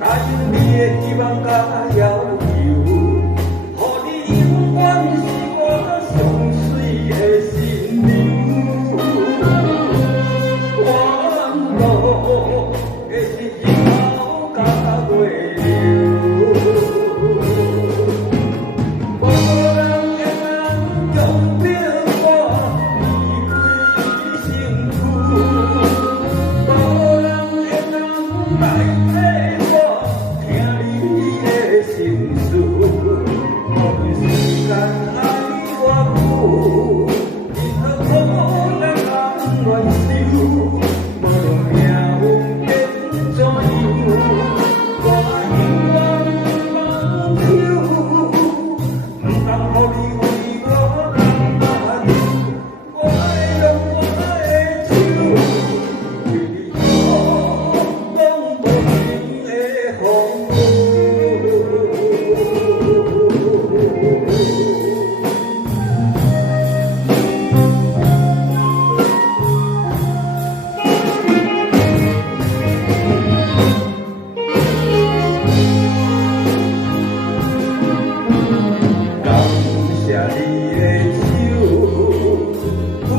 答应你的希望甲要求，予你永远是我上水的新娘。弯路的是日头甲月流，无人会当强迫我离开身躯，无人会当代替我听你的心事。无论时间爱我久，任何苦难甘愿受，无论命运变怎样，我永远放手，不甘予你为我干目睭，我会用我的手，为你挡挡无情的风感谢你的手，付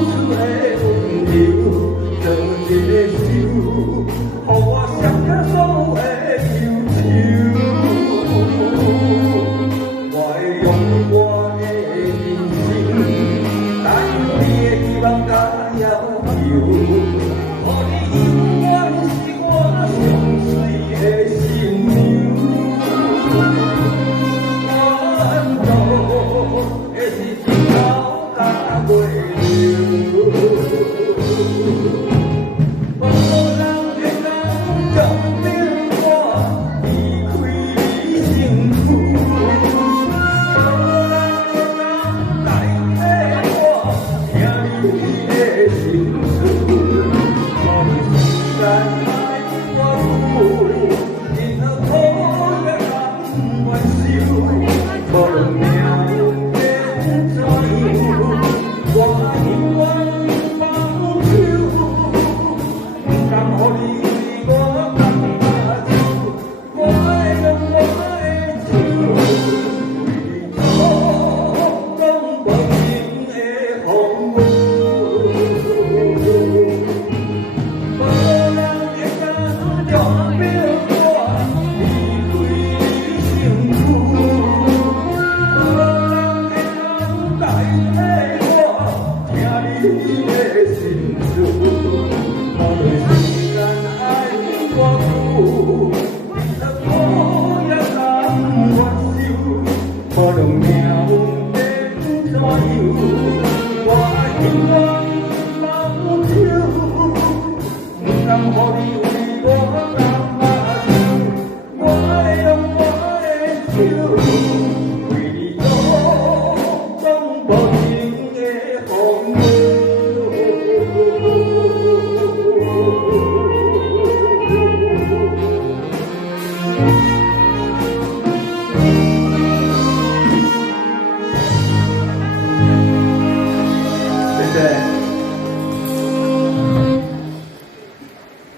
出的温柔，做一个手，予我闪开所有的忧愁。我会用我的人生，答应你的希望甲要求，予你永远是我上水的新娘。弯路的是日头甲月流，无人会当强迫我离开你身躯，无人会当代替我听你的心事。无论时间爱我久，任何苦难甘愿受，无论命运变怎样，我永远放手，不甘予你为我干目睭，我会用我的手，为你挡挡无情的风雨。无人会当强迫我离开你身躯，无人会当代替我听你的心事。无论时间爱我久，任何苦难甘愿受，无论命运变怎样，我永远放手，不甘予你为我干目睭，我会用我的手。